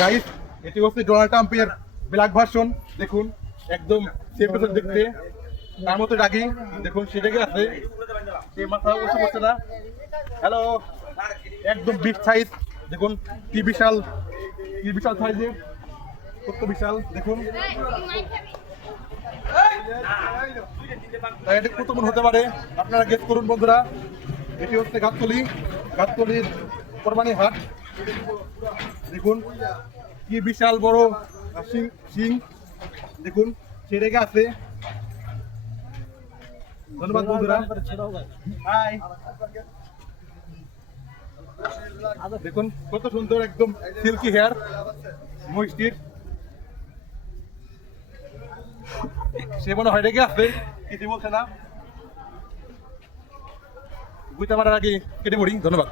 Guys, এটি হচ্ছে Donald ট্রাম্পের ব্ল্যাক ভার্সন। দেখুন একদম সেম টু সেম দেখতে, তার মতো রাগি। দেখুন সে রেগে আছে, সে মাথা উঁচু করছে না। হ্যালো, একদম বিগ সাইজ। দেখুন কি বিশাল সাইজের, কত বিশাল। দেখুন তাই এটা কত মন হতে পারে আপনারা গেস করুন বন্ধুরা। এটি হচ্ছে গাবতলীর কোরবানি হাট। দেখুন কি বিশাল বড় সিং। দেখুন সে রেগে আছে। ধন্যবাদ বন্ধুরা। হাই, দেখুন কত সুন্দর একদম সিল্কি হেয়ার মহিষটির। সে মনে হয় রেগে আছে, কিছু বলছে না। বুঝতে পারার আগে কেটে পড়ি। ধন্যবাদ।